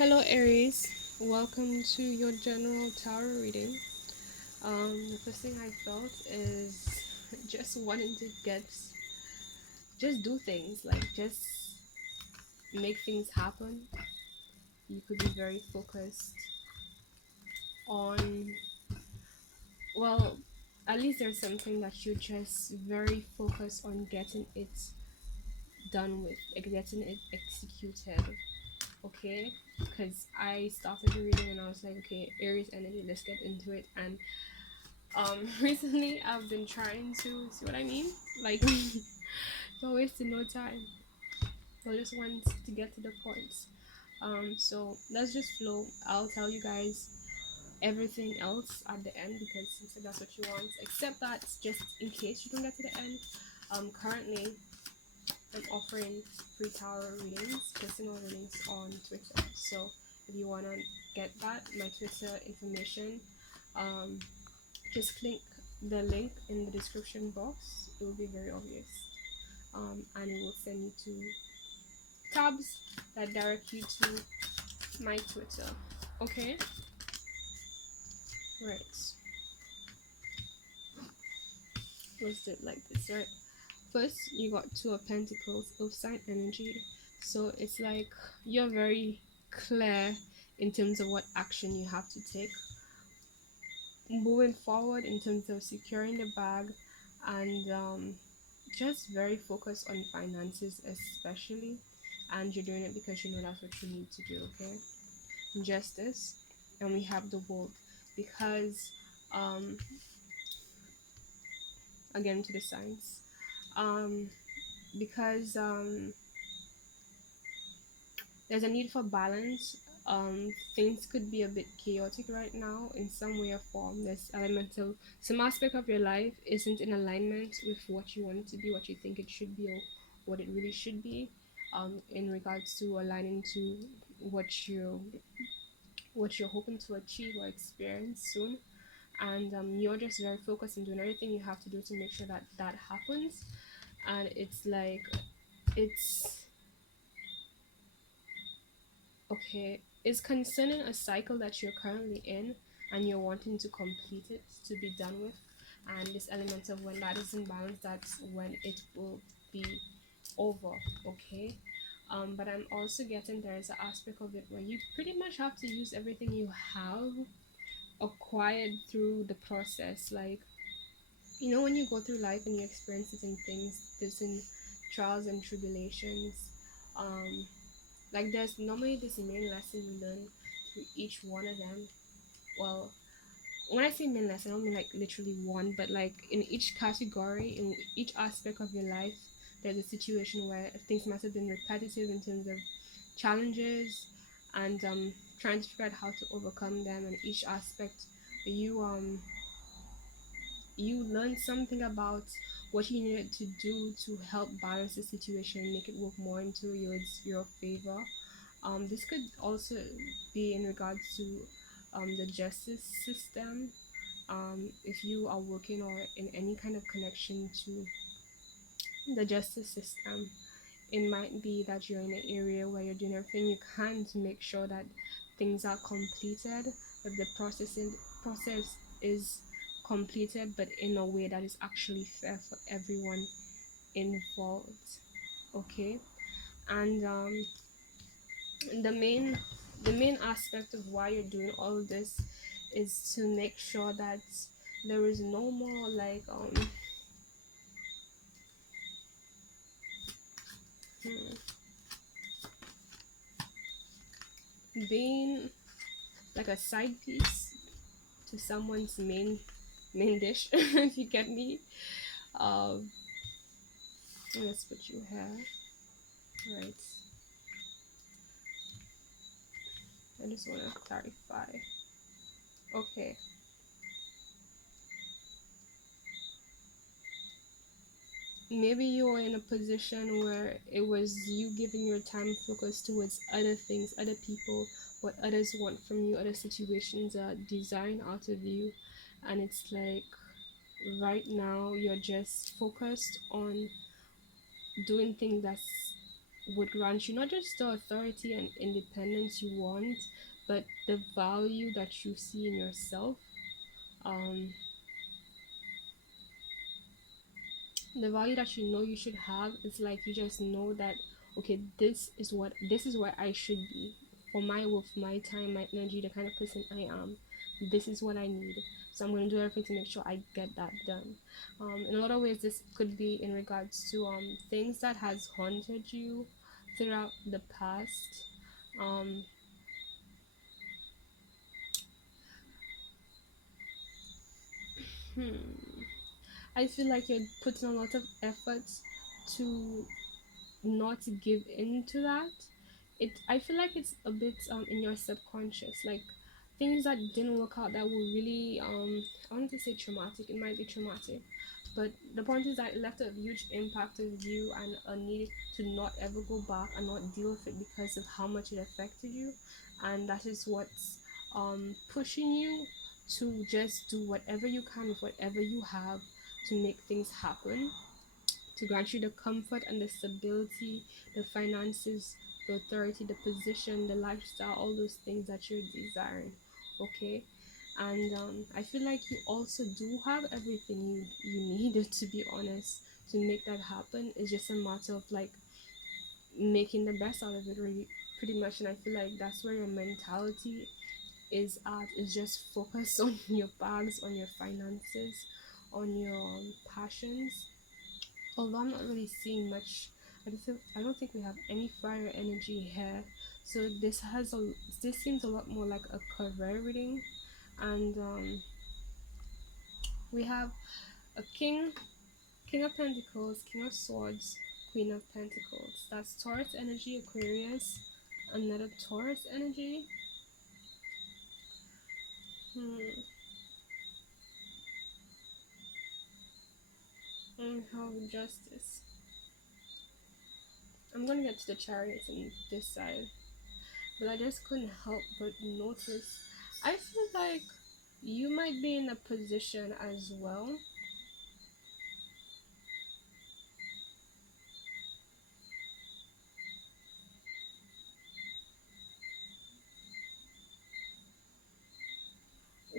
Hello Aries, welcome to your general tarot reading. The first thing I felt is just wanting to just do things, like just make things happen. You could be very focused on, well, at least there's something that you're just very focused on getting it done with, like getting it executed. Okay, because I started the reading and I was like, okay, Aries energy, let's get into it. And recently I've been trying to see what I mean, like don't waste no time. I just want to get to the point. So let's just flow. I'll tell you guys everything else at the end because since that's what you want, except that just in case you don't get to the end, currently I'm offering free tarot readings, personal readings on Twitter. So if you want to get that, my Twitter information, um just click the link in the description box. It will be very obvious, and it will send you to tabs that direct you to my Twitter. Okay, right, let's do it like this. Right, first you got Two of Pentacles, of sign energy. So it's like you're very clear in terms of what action you have to take moving forward in terms of securing the bag, and just very focused on finances especially, and you're doing it because you know that's what you need to do. Okay, justice, and we have the world because um again to the signs, um because there's a need for balance. Things could be a bit chaotic right now in some way or form. There's elemental, some aspect of your life isn't in alignment with what you want it to be, what you think it should be, or what it really should be. In regards to aligning to what you what you're hoping to achieve or experience soon, and you're just very focused on doing everything you have to do to make sure that that happens. And it's like it's okay, is concerning a cycle that you're currently in and you're wanting to complete it, to be done with. And this element of when that is in balance, that's when it will be over. Okay. But I'm also getting there is an aspect of it where you pretty much have to use everything you have acquired through the process. Like, you know, when you go through life and you experience certain things, certain trials and tribulations, um, like there's normally this main lesson you learn through each one of them. Well, when I say main lesson, I don't mean like literally one, but like in each category, in each aspect of your life, there's a situation where things must have been repetitive in terms of challenges, and trying to figure out how to overcome them. And each aspect, you you learn something about what you needed to do to help balance the situation and make it work more into your favor. This could also be in regards to the justice system. If you are working or in any kind of connection to the justice system, it might be that you're in an area where you're doing everything you can to make sure that things are completed, that the process is completed, but in a way that is actually fair for everyone involved. Okay, and the main the main aspect of why you're doing all of this is to make sure that there is no more like hmm, being like a side piece to someone's main dish if you get me. um that's what you have, right? I just want to clarify. Okay, maybe you were in a position where it was you giving your time focus towards other things, other people, what others want from you, other situations are designed out of you, and it's like right now you're just focused on doing things that's would grant you not just the authority and independence you want, but the value that you see in yourself. Um, the value that you know you should have is like you just know that okay, this is where I should be for my with my time, my energy, the kind of person I am. This is what I need, so I'm going to do everything to make sure I get that done. In a lot of ways this could be in regards to things that has haunted you throughout the past. um hmm, I feel like you're putting a lot of effort to not give in to that. It I feel like it's a bit in your subconscious, like things that didn't work out that were really I want to say traumatic. It might be traumatic, but the point is that it left a huge impact on you and a need to not ever go back and not deal with it because of how much it affected you, and that is what's pushing you to just do whatever you can with whatever you have to make things happen, to grant you the comfort and the stability, the finances, the authority, the position, the lifestyle, all those things that you're desiring. Okay. And I feel like you also do have everything you need to be honest to make that happen. It's just a matter of like making the best out of it really, pretty much. And I feel like that's where your mentality is at, is just focus on your bags, on your finances, on your passions. Although I'm not really seeing much, I don't think we have any fire energy here. So this seems a lot more like a career reading, and we have a king of pentacles, king of swords, queen of pentacles. That's Taurus energy, Aquarius, another Taurus energy. Hmm. And how justice. I'm gonna get to the chariots on this side, but I just couldn't help but notice. I feel like you might be in a position as well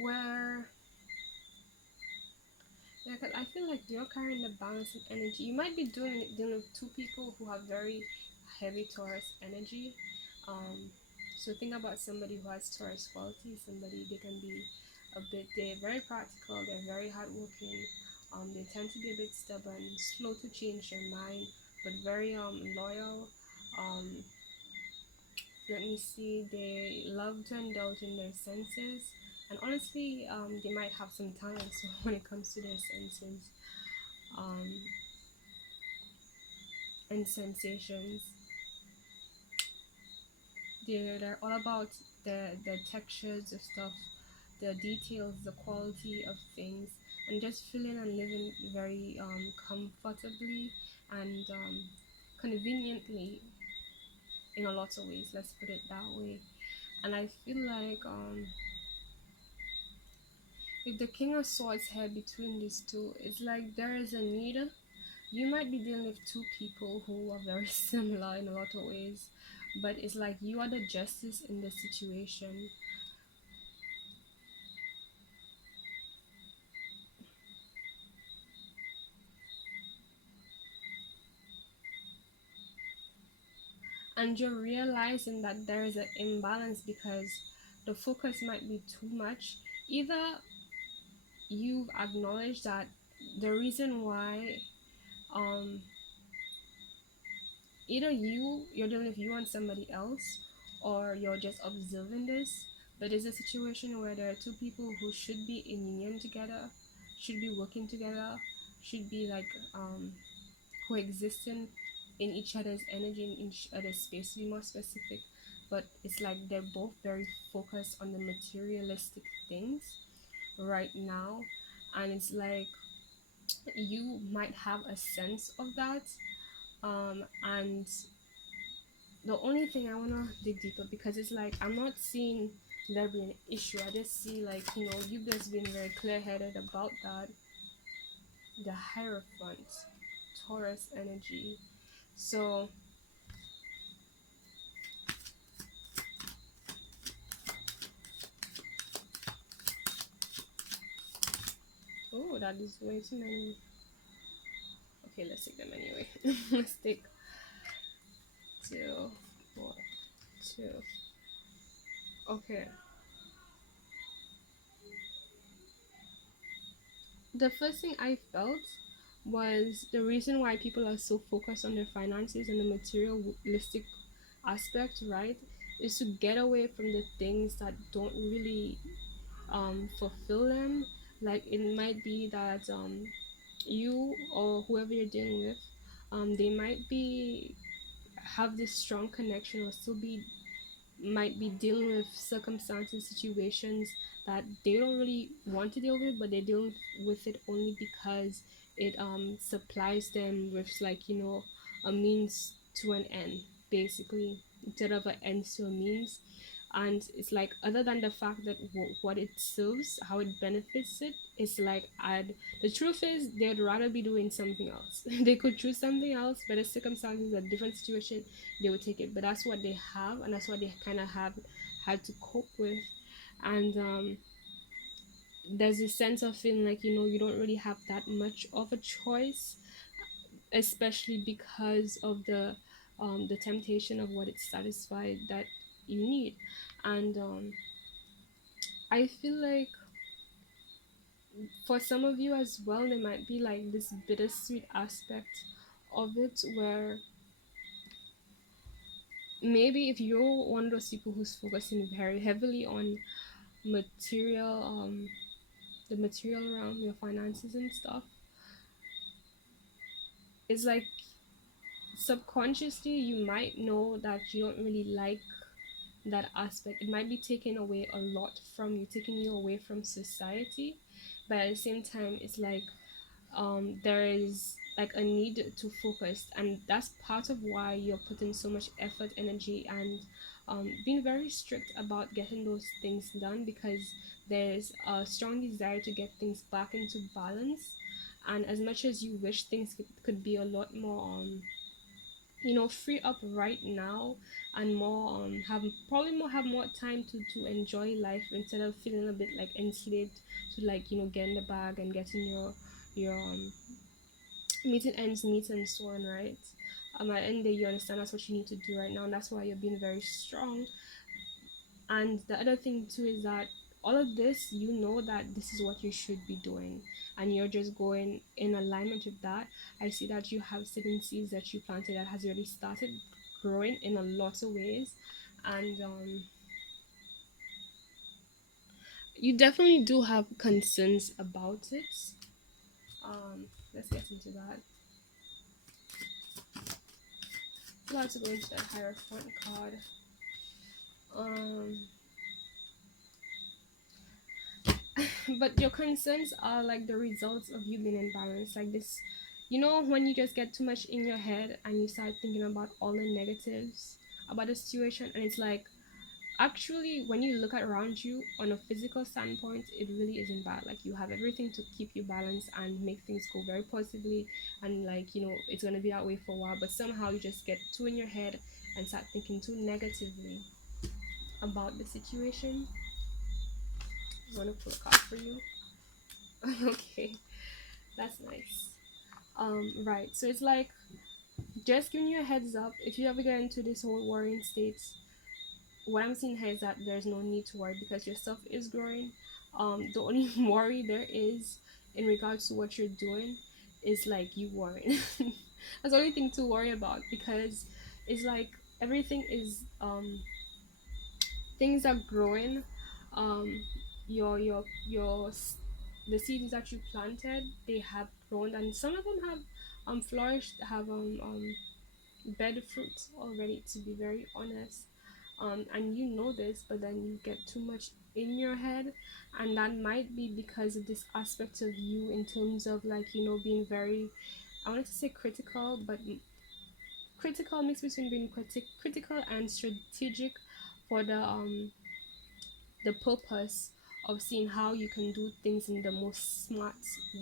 where, yeah, 'cause I feel like you're carrying the balance and energy. You might be dealing with two people who have very heavy Taurus energy. Um, so think about somebody who has Taurus qualities. Somebody they can be a bit. They're very practical. They're very hardworking. They tend to be a bit stubborn, slow to change their mind, but very loyal. Um, Let me see, they love to indulge in their senses, and honestly they might have some talent so when it comes to their senses um, and sensations, they're all about the textures of stuff, the details, the quality of things, and just feeling and living very comfortably and conveniently in a lot of ways, let's put it that way. And I feel like with the King of Swords here between these two, it's like there is a need. You might be dealing with two people who are very similar in a lot of ways, but it's like you are the justice in the situation. And you're realizing that there is an imbalance because the focus might be too much. Either you've acknowledged that the reason why um either you're dealing with you and somebody else, or you're just observing this, but it's a situation where there are two people who should be in union together, should be working together, should be like coexisting in each other's energy, in each other's space, to be more specific. But it's like they're both very focused on the materialistic things right now, and it's like you might have a sense of that, and the only thing I wanna dig deeper, because it's like I'm not seeing there be an issue. I just see like, you know, you guys being very clear headed about that. The Hierophant, Taurus energy. So that is way too many. Okay, let's take them anyway. Let's take two, four, two. Okay. The first thing I felt was the reason why people are so focused on their finances and the materialistic aspect, right? Is to get away from the things that don't really fulfill them. Like it might be that you or whoever you're dealing with, they might be have this strong connection or still be might be dealing with circumstances, situations that they don't really want to deal with, but they deal with it only because it supplies them with, like, a means to an end, basically, instead of an end to a means. And it's like, other than the fact that what it serves, how it benefits it, it's like, the truth is they'd rather be doing something else. They could choose something else, better circumstances, a different situation, they would take it. But that's what they have, and that's what they kind of have had to cope with. And there's a sense of feeling like, you don't really have that much of a choice, especially because of the temptation of what it satisfied that you need. And I feel like for some of you as well, there might be like this bittersweet aspect of it, where maybe if you're one of those people who's focusing very heavily on material, the material realm, your finances and stuff, it's like subconsciously you might know that you don't really like that aspect. It might be taking away a lot from you, taking you away from society, but at the same time, it's like there is like a need to focus, and that's part of why you're putting so much effort, energy, and being very strict about getting those things done, because there's a strong desire to get things back into balance. And as much as you wish things could be a lot more free up right now, and more have probably more have more time to enjoy life, instead of feeling a bit like enslaved to, like, get in the bag and getting your meeting ends meet and so on, right? At the end of the day, you understand that's what you need to do right now, and that's why you're being very strong. And the other thing too is that all of this, that this is what you should be doing, and you're just going in alignment with that. I see that you have certain seeds that you planted that has already started growing in a lot of ways. And you definitely do have concerns about it. Let's get into that. Let's go into the Hierophant card. um but your concerns are like the results of you being in balance, like this, when you just get too much in your head and you start thinking about all the negatives about the situation. And it's like, actually, when you look at around you on a physical standpoint, it really isn't bad. Like, you have everything to keep you balanced and make things go very positively, and like, it's going to be that way for a while. But somehow you just get too in your head and start thinking too negatively about the situation. I want to pull a card for you. Okay, that's nice. Right. So it's like, just giving you a heads up, if you ever get into this whole worrying state, what I'm seeing here is that there's no need to worry, because your stuff is growing. The only worry there is in regards to what you're doing is like you worrying. That's the only thing to worry about, because it's like everything is things are growing. um your the seeds that you planted, they have grown, and some of them have flourished, have bed fruits already, to be very honest. And this, but then you get too much in your head, and that might be because of this aspect of you, in terms of, like, being very, I wanted to say critical, but critical mixed between being critical and strategic, for the purpose of seeing how you can do things in the most smart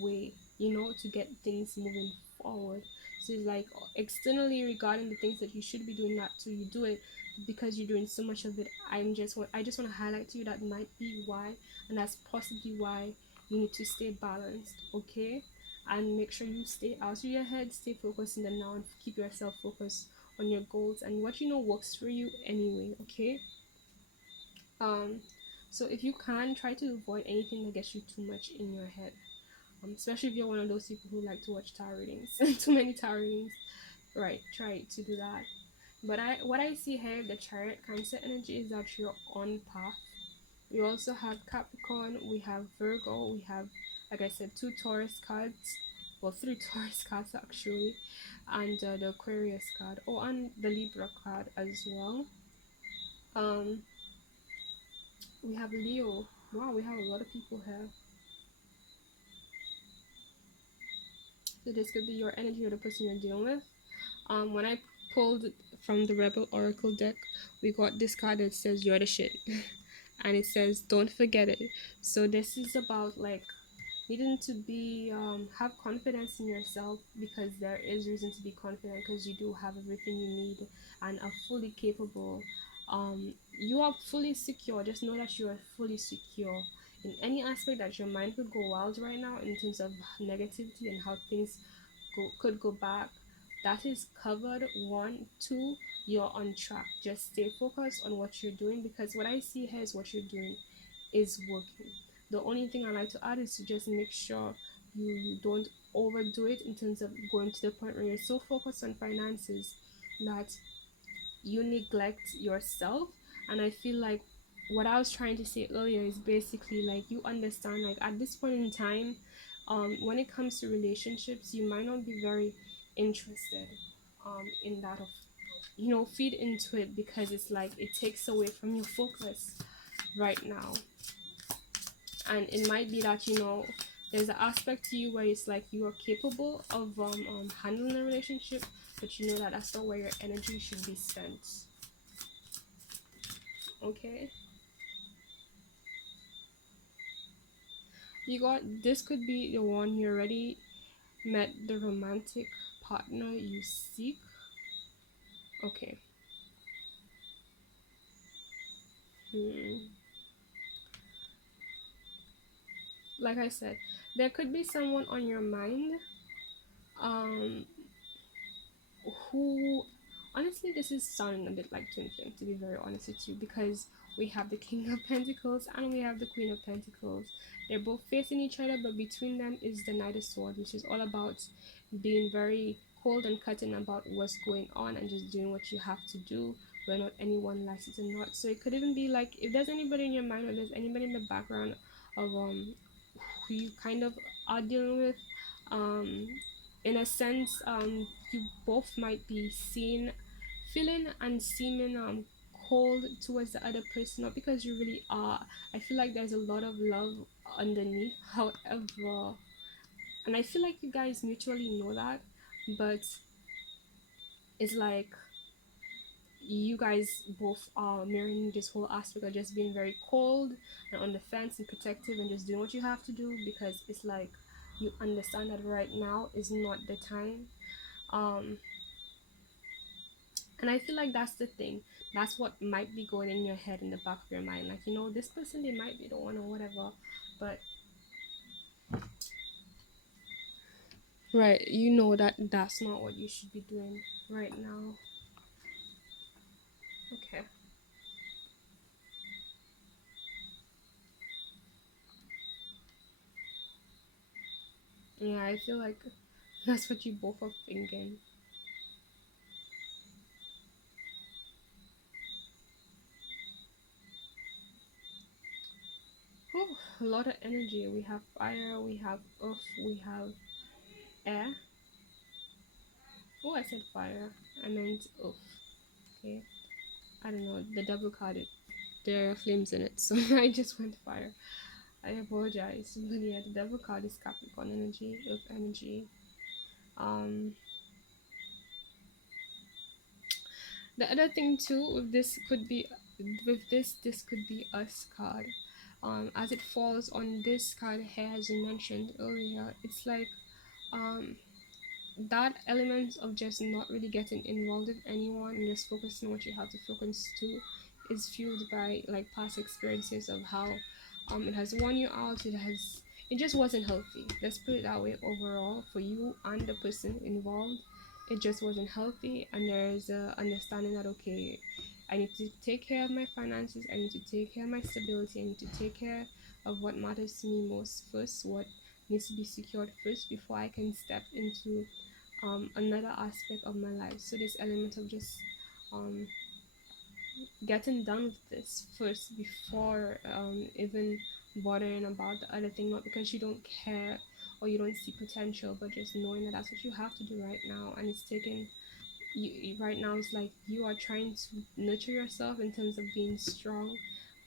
way, to get things moving forward. So it's like, externally, regarding the things that you should be doing, not to you do it, because you're doing so much of it. I just want to highlight to you that might be why, and that's possibly why You need to stay balanced, okay? And make sure you stay out of your head, stay focused in the now, and keep yourself focused on your goals and what you know works for you anyway, okay? Um, so if you can, try to avoid anything that gets you too much in your head. Especially if you're one of those people who like to watch tarot readings, too many tarot readings, right? Try to do that. But what I see here, the chariot cancer energy is that you're on path. We also have Capricorn, we have Virgo, we have, like I said, two Taurus cards, well, three Taurus cards actually, and the Aquarius card, oh, and the Libra card as well. Um, we have Leo. Wow, we have a lot of people here. So this could be your energy or the person you're dealing with. When I pulled from the Rebel Oracle deck, we got this card that says you're the shit, and it says don't forget it. So this is about like needing to be have confidence in yourself, because there is reason to be confident because you do have everything you need and are fully capable. You are fully secure. Just know that you are fully secure in any aspect that your mind could go wild right now in terms of negativity and how things could go back. That is covered. One, two, you're on track. Just stay focused on what you're doing, because what I see here is what you're doing is working. The only thing I like to add is to just make sure you don't overdo it in terms of going to the point where you're so focused on finances that you neglect yourself. And I feel like what I was trying to say earlier is basically like you understand, like at this point in time, when it comes to relationships, you might not be very interested in that of, feed into it, because it's like it takes away from your focus right now. And it might be that there's an aspect to you where it's like you are capable of handling a relationship, but you know that that's not where your energy should be spent. Okay, you got this. Could be the one you already met, the romantic partner you seek. Okay. hmm. Like I said, there could be someone on your mind um who, honestly, this is sounding a bit like twin flame, to be very honest with you, because we have the King of Pentacles and we have the Queen of Pentacles. They're both facing each other, but between them is the Knight of Swords, which is all about being very cold and cutting about what's going on and just doing what you have to do, whether not anyone likes it or not. So it could even be like, if there's anybody in your mind or there's anybody in the background of who you kind of are dealing with, um in a sense, you both might be seen, feeling and seeming cold towards the other person, not because you really are. I feel like there's a lot of love underneath, however, and I feel like you guys mutually know that, but it's like you guys both are mirroring this whole aspect of just being very cold and on the fence and protective and just doing what you have to do, because it's like you understand that right now is not the time. um And I feel like that's the thing. That's what might be going in your head, in the back of your mind. Like, this person, they might be the one or whatever. But, right, you know that that's not what you should be doing right now. Okay. Yeah, I feel like that's what you both are thinking. Oh, a lot of energy. We have fire, we have earth, we have air. Oh, I said fire. I meant earth. Okay. I don't know. The double card, there are flames in it. So I just went fire. I apologize. But yeah, the devil card is Capricorn energy, earth energy. Um, the other thing too with this could be us card. As it falls on this card here, as you mentioned earlier, it's like um that element of just not really getting involved with anyone and just focusing on what you have to focus to is fueled by like past experiences of how it has worn you out, it just wasn't healthy. Let's put it that way. Overall, for you and the person involved, it just wasn't healthy. And there's a understanding that, okay, I need to take care of my finances, I need to take care of my stability, I need to take care of what matters to me most first, what needs to be secured first before I can step into another aspect of my life. So this element of just um, getting done with this first before even bothering about the other thing, not because you don't care or you don't see potential, but just knowing that that's what you have to do right now. And it's taking right now, it's like you are trying to nurture yourself in terms of being strong,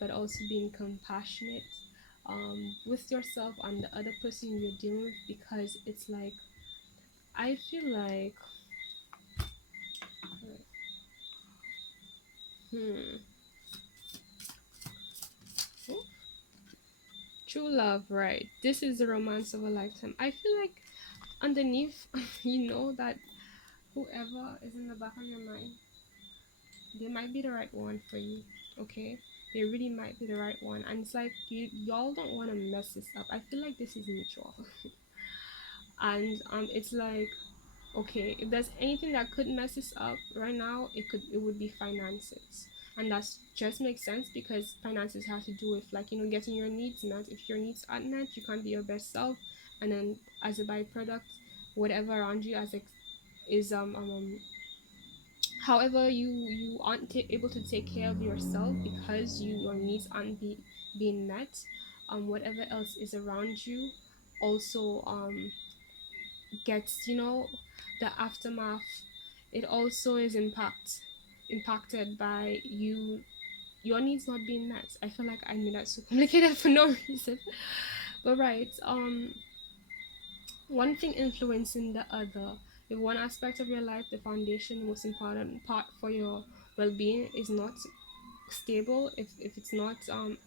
but also being compassionate with yourself and the other person you're dealing with, because it's like, I feel like, hmm, oh, true love, right? This is the romance of a lifetime. I feel like underneath, you know that whoever is in the back of your mind, they might be the right one for you. Okay, they really might be the right one, and it's like y'all don't want to mess this up. I feel like this is mutual. And it's like, okay, if there's anything that could mess this up right now, it would be finances. And that's just makes sense, because finances has to do with, like, getting your needs met. If your needs aren't met, you can't be your best self. And then as a byproduct, whatever around you as is however you aren't able to take care of yourself because your needs aren't being met, whatever else is around you also gets, the aftermath. It also is impacted by your needs not being met. I feel like I made that so complicated for no reason. But right, one thing influencing the other. If one aspect of your life, the foundation, the most important part for your well-being, is not stable, if it's not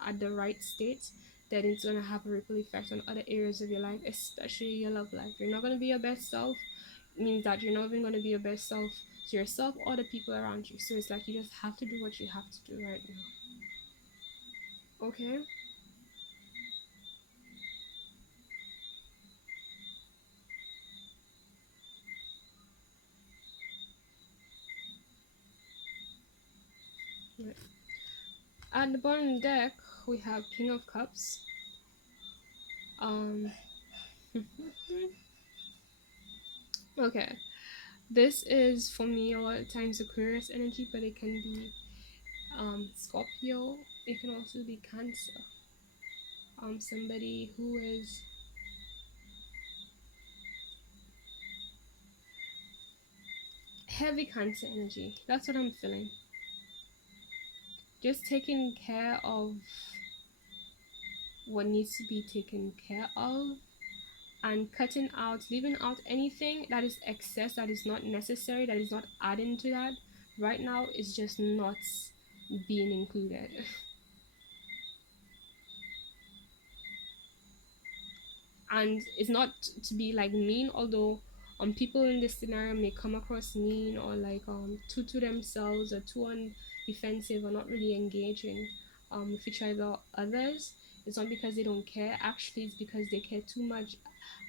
at the right state, then it's going to have a ripple effect on other areas of your life, especially your love life. You're not going to be your best self, means that you're not even going to be your best self to yourself or the people around you. So it's like you just have to do what you have to do right now. Okay. Right. At the bottom deck, we have King of Cups. um okay, this is for me a lot of times Aquarius energy, but it can be Scorpio. It can also be Cancer. Somebody who is heavy Cancer energy. That's what I'm feeling. Just taking care of what needs to be taken care of, and cutting out, leaving out anything that is excess, that is not necessary, that is not adding to that. Right now, is just not being included. And it's not to be like mean, although people in this scenario may come across mean, or like too to themselves, or too on defensive, or not really engaging with each other or others. It's not because they don't care, actually it's because they care too much.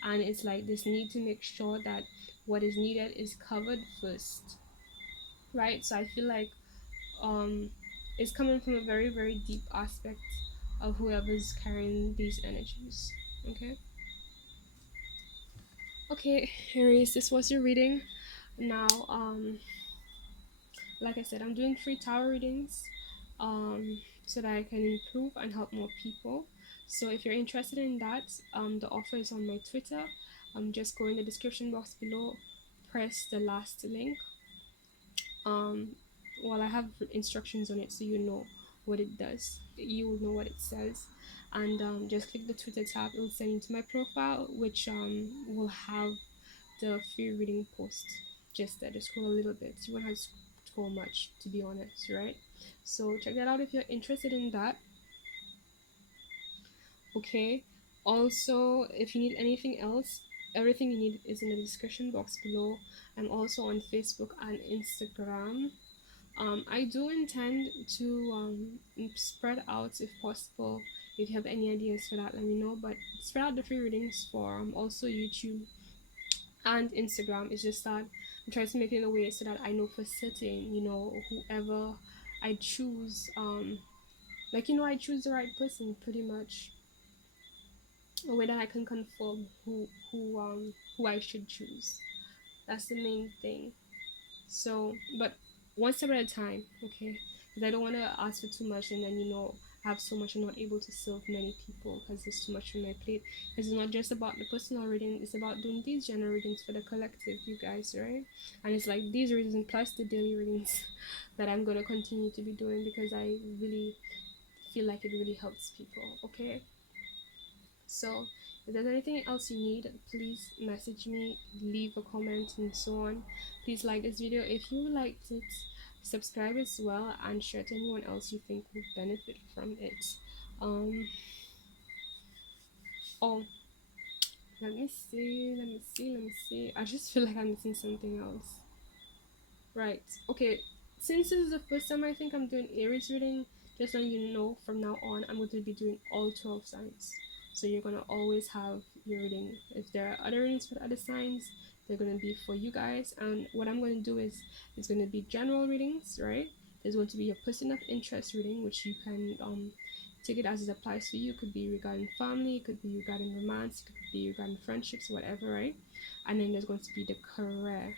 And it's like this need to make sure that what is needed is covered first, right? So I feel like um it's coming from a very, very deep aspect of whoever's carrying these energies. Okay. Okay, Aries, this was your reading. Now, like I said, I'm doing free tarot readings, so that I can improve and help more people. So if you're interested in that, the offer is on my Twitter. Just go in the description box below, press the last link. Um, well, I have instructions on it, so you know what it does. You will know what it says, and just click the Twitter tab. It will send you to my profile, which will have the free reading post. Just there, just scroll a little bit. You won't have to scroll much, to be honest, right? So check that out if you're interested in that. Okay. Also, if you need anything else, everything you need is in the description box below. I'm also on Facebook and Instagram. I do intend to spread out, if possible, If you have any ideas for that, let me know. But spread out the free readings for also YouTube and Instagram. It's just that I'm trying to make it in a way so that I know for certain, whoever I choose, like I choose the right person pretty much, a way that I can confirm who I should choose. That's the main thing. So, but one step at a time, okay? Because I don't want to ask for too much and then have so much and not able to serve many people because there's too much on my plate. Because it's not just about the personal reading; it's about doing these general readings for the collective, you guys, right? And it's like these readings plus the daily readings that I'm gonna continue to be doing because I really feel like it really helps people. Okay, so if there's anything else you need, please message me, leave a comment, and so on. Please like this video if you liked it, subscribe as well, and share to anyone else you think would benefit from it. Um, oh, let me see. I just feel like I'm missing something else. Right. Okay. Since this is the first time I think I'm doing Aries reading, just so you know, from now on, I'm going to be doing all 12 signs. So you're going to always have your reading. If there are other readings for other signs, they're going to be for you guys. And what I'm going to do is, it's going to be general readings, right? There's going to be a person of interest reading, which you can take it as it applies to you. It could be regarding family, it could be regarding romance, it could be regarding friendships, whatever, right? And then there's going to be the career.